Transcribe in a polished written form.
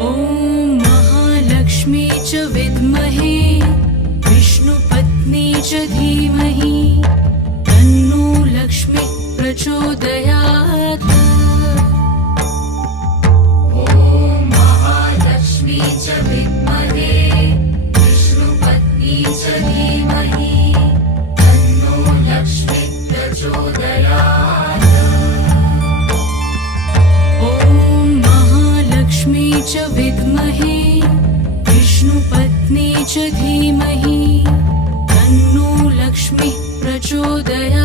ॐ महालक्ष्मी च विद्महे विष्णुपत्नी च धीमहि तन्नो लक्ष्मी प्रचोदयात्। ॐ महालक्ष्मी च विद्महे विष्णुपत्नी च धीमहि तन्नो लक्ष्मी प्रचोदयात्। ॐ महालक्ष्मी च विद्महे विष्णुपत्नी च धीमहि तन्नो लक्ष्मी प्रचोदयात्।